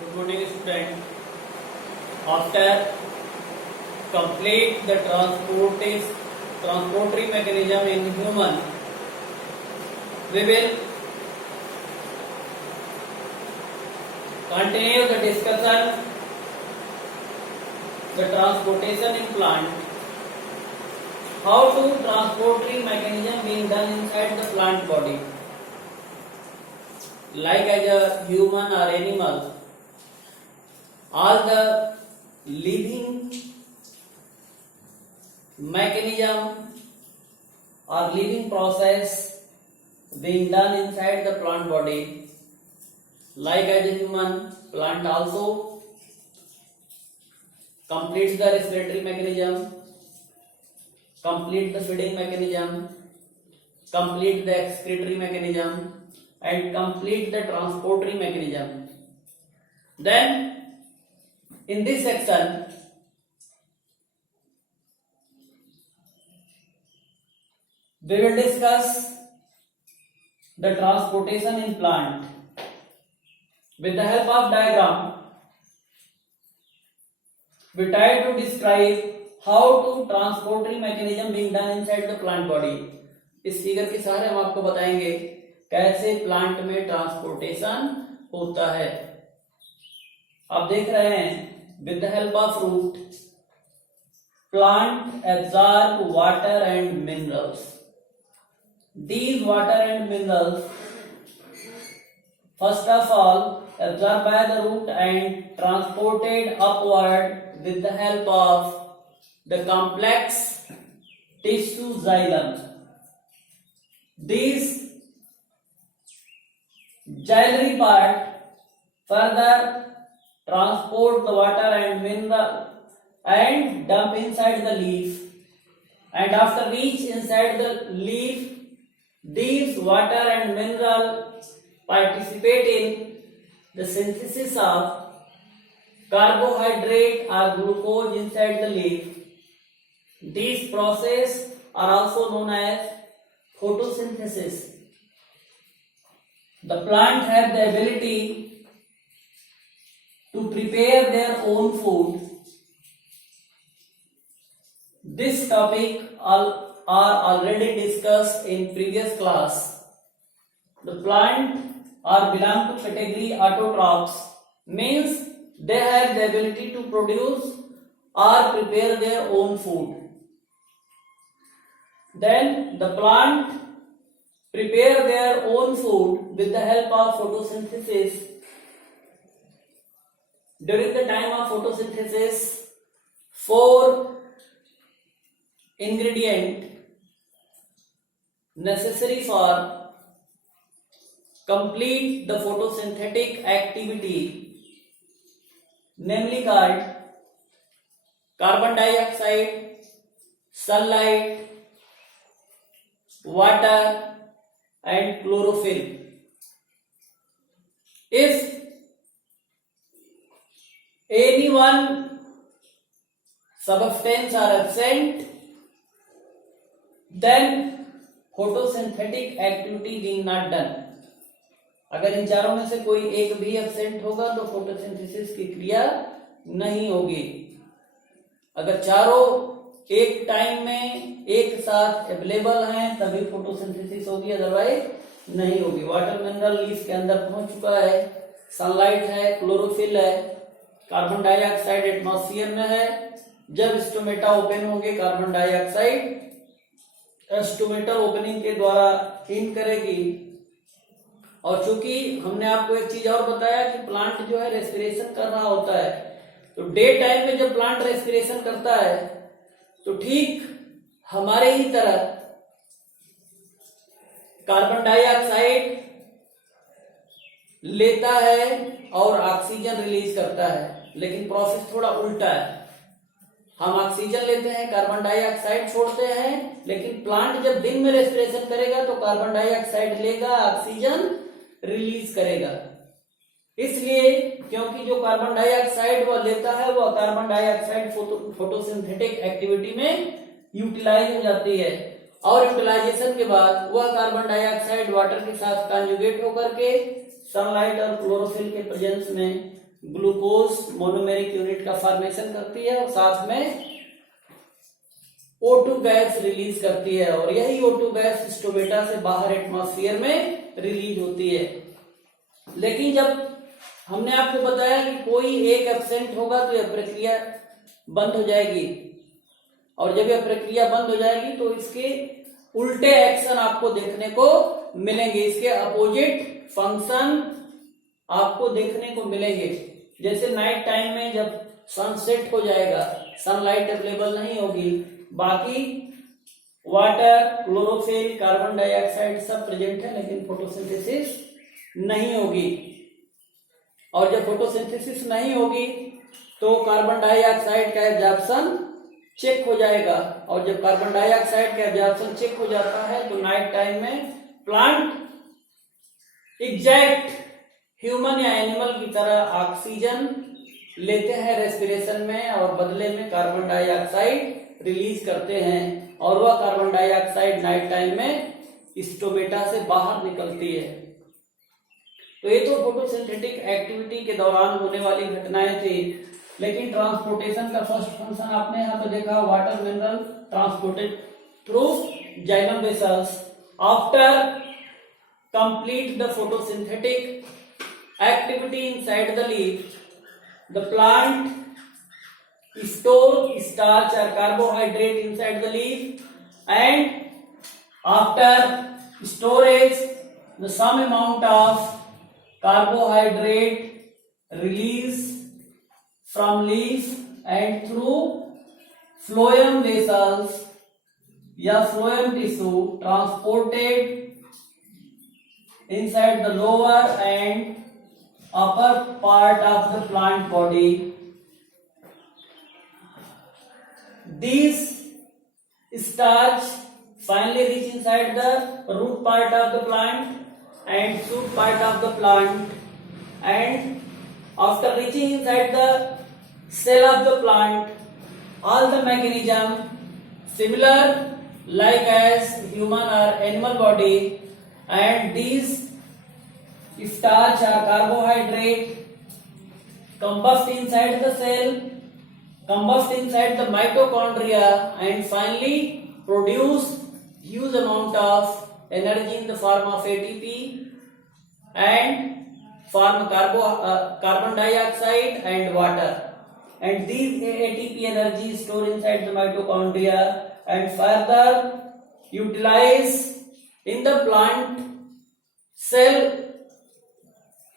Good morning, student. After complete the transportatory mechanism in human, we will continue the discussion the transportation in plant. How to transportatory mechanism being done inside the plant body, like as a human or animal. All the living mechanism or living process being done inside the plant body, like as a human, plant also completes the respiratory mechanism, complete the feeding mechanism, complete the excretory mechanism, and complete the transportatory mechanism. Then in this section, we will discuss the transportation in plant. With the help of diagram, we try to describe how to transportatory mechanism being done inside the plant body. इस figure के सहारे हम आपको बताएंगे कैसे plant में transportation होता है। आप देख रहे हैं, with the help of root, plant absorb water and minerals. These water and minerals, first of all, absorbed by the root and transported upward with the help of the complex tissue xylem. These xylem part further transport the water and mineral and dump inside the leaf, and after reach inside the leaf, these water and mineral participate in the synthesis of carbohydrate or glucose inside the leaf. These processes are also known as photosynthesis. The plant have the ability to prepare their own food. This topic are already discussed in previous class. The plant are belong to category autotrophs, means they have the ability to produce or prepare their own food. Then the plant prepare their own food with the help of photosynthesis. During the time of photosynthesis, 4 ingredients necessary for complete the photosynthetic activity, namely called carbon dioxide, sunlight, water, and chlorophyll. If any one substance are absent, then photosynthetic activity being not done. अगर इन चारों में से कोई एक भी absent होगा तो photosynthesis की क्रिया नहीं होगी। अगर चारों एक टाइम में एक साथ अवेलेबल हैं तभी फोटोसिंथेसिस होगी, अदरवाइज नहीं होगी। वाटर मिनरल लीफ के अंदर पहुंच चुका है, सनलाइट है, क्लोरोफिल है, कार्बन डाइऑक्साइड एटमॉस्फेयर में है। जब स्टोमेटा ओपन होंगे, कार्बन डाइऑक्साइड स्टोमेटा ओपनिंग के द्वारा इन करेगी। और चूंकि हमने आपको एक चीज और बताया कि प्लांट जो है रेस्पिरेशन कर रहा होता है, तो डे टाइम में जब प्लांट रेस्पिरेशन करता है तो ठीक हमारे ही तरह कार्बन डाइऑक्साइड लेता है और ऑक्सीजन रिलीज करता है, लेकिन प्रोसेस थोड़ा उल्टा है। हम ऑक्सीजन लेते हैं, कार्बन डाइऑक्साइड छोड़ते हैं, लेकिन प्लांट जब दिन में रेस्पिरेशन करेगा तो कार्बन डाइऑक्साइड लेगा, ऑक्सीजन रिलीज करेगा। इसलिए क्योंकि जो कार्बन डाइऑक्साइड वह लेता है, वह कार्बन डाइऑक्साइड फोटोसिंथेटिक एक्टिविटी में यूटिलाइज हो जाती है, और यूटिलाइजेशन के बाद वह कार्बन डाइऑक्साइड वाटर के साथ कॉन्जुगेट होकर के सनलाइट और क्लोरोफिल के प्रेजेंस में ग्लूकोज मोनोमेरिक यूनिट का फॉर्मेशन करती है और साथ में O2 गैस रिलीज करती है, और यही O2 गैस स्टोमेटा से बाहर एटमॉस्फेयर में रिलीज होती है। लेकिन जब हमने आपको बताया कि कोई एक एब्सेंट होगा तो यह प्रक्रिया बंद हो जाएगी, और जब यह प्रक्रिया बंद हो जाएगी तो इसके उल्टे एक्शन आपको देखने को मिलेंगे, इसके अपोजिट फंक्शन आपको देखने को मिलेंगे। जैसे नाइट टाइम में जब सनसेट हो जाएगा, सनलाइट अवेलेबल नहीं होगी, बाकी वाटर, क्लोरोफिल, कार्बन डाइऑक्साइड सब प्रेजेंट है, लेकिन फोटोसिंथेसिस नहीं होगी। और जब फोटोसिंथेसिस नहीं होगी तो कार्बन डाइऑक्साइड का एब्जॉर्प्शन चेक हो जाएगा, और जब कार्बन डाइऑक्साइड का एब्जॉर्प्शन चेक हो जाता है तो नाइट टाइम में प्लांट एग्जैक्ट ह्यूमन या एनिमल की तरह ऑक्सीजन लेते हैं रेस्पिरेशन में, और बदले में कार्बन डाइऑक्साइड रिलीज करते हैं, और वह कार्बन डाइऑक्साइड नाइट टाइम में स्टोमेटा से बाहर निकलती है। तो ये तो फोटोसिंथेटिक एक्टिविटी के दौरान होने वाली घटनाएं थी। लेकिन ट्रांसपोर्टेशन का फर्स्ट फंक्शन आपने यहाँ पे देखा, water mineral transported through xylem vessels. After complete the photosynthetic activity inside the leaf, the plant store starch or carbohydrate inside the leaf, and after storage the some amount of carbohydrate release from leaf and through phloem vessels या phloem tissue transported inside the lower and upper part of the plant body. These starch finally reach inside the root part of the plant and shoot part of the plant, and after reaching inside the cell of the plant, all the mechanism similar like as human or animal body, and these starch or carbohydrate combust inside the cell, combust inside the mitochondria, and finally produce huge amount of energy in the form of ATP and form carbon dioxide and water. And these ATP energy stored inside the mitochondria and further utilized in the plant cell,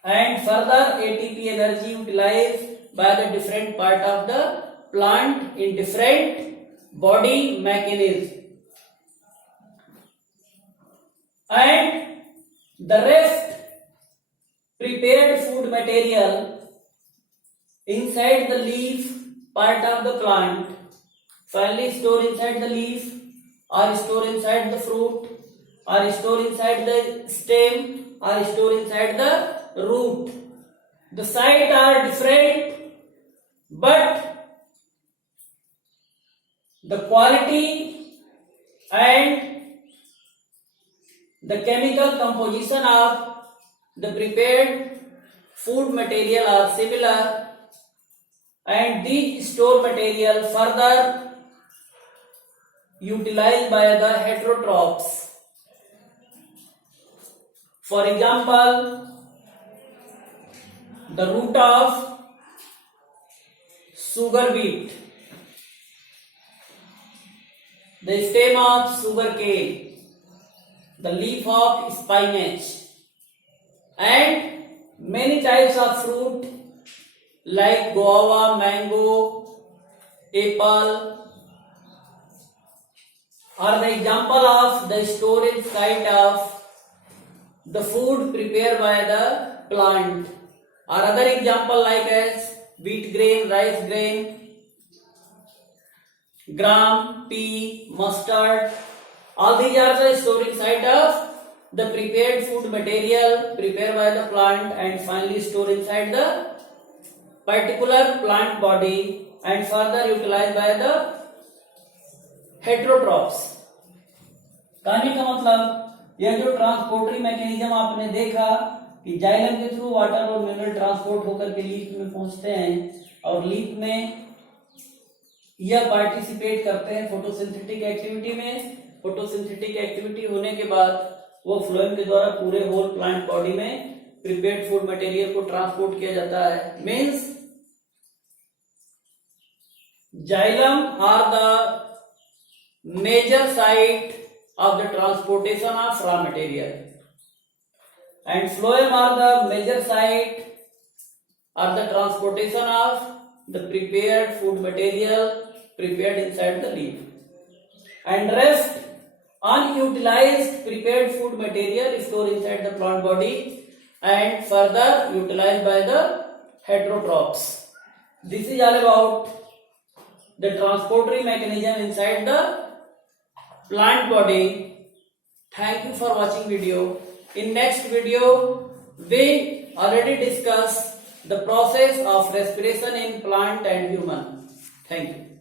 and further ATP energy utilized by the different part of the plant in different body mechanism, and the rest prepared food material inside the leaf part of the plant finally store inside the leaf, or store inside the fruit, or store inside the stem, or store inside the root. The site are different, but the quality and the chemical composition of the prepared food material are similar, and these stored material further utilized by the heterotrophs. For example, the root of sugar beet, the stem of sugar cane, the leaf of spinach, and many types of fruit like guava, mango, apple are the example of the storage site of the food prepared by the plant. Or other example like as wheat grain, rice grain, gram, pea, mustard. All these are the storage site of the prepared food material prepared by the plant and finally stored inside the particular plant body and further utilized by the heterotrophs. कहने का मतलब यह जो ट्रांसपोर्टरी mechanism आपने देखा कि xylem के through water और मिनरल ट्रांसपोर्ट होकर के लीफ में पहुंचते हैं और लीफ में यह पार्टिसिपेट करते हैं फोटोसिंथेटिक एक्टिविटी में। फोटोसिंथेटिक एक्टिविटी होने के बाद वो फ्लोएम के द्वारा पूरे होल प्लांट बॉडी में प्रिपेयर्ड फूड मटेरियल को ट्रांसपोर्ट किया जाता है। Means xylem are the major site of the transportation of raw material and phloem are the major site of the transportation of the prepared food material prepared inside the leaf, and rest unutilized prepared food material stored inside the plant body and further utilized by the heterotrophs. This is all about the transportory mechanism inside the plant body. Thank you for watching video. In next video we already discuss the process of respiration in plant and human. Thank you.